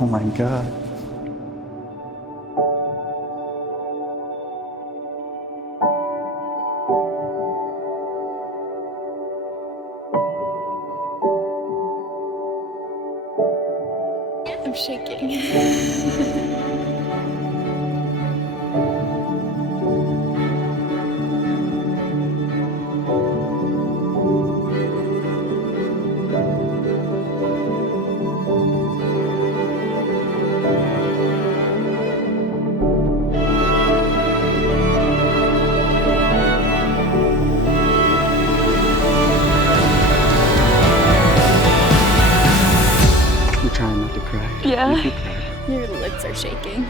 Oh my God. I'm shaking. You're trying not to cry. Yeah. You can cry. Your lips are shaking.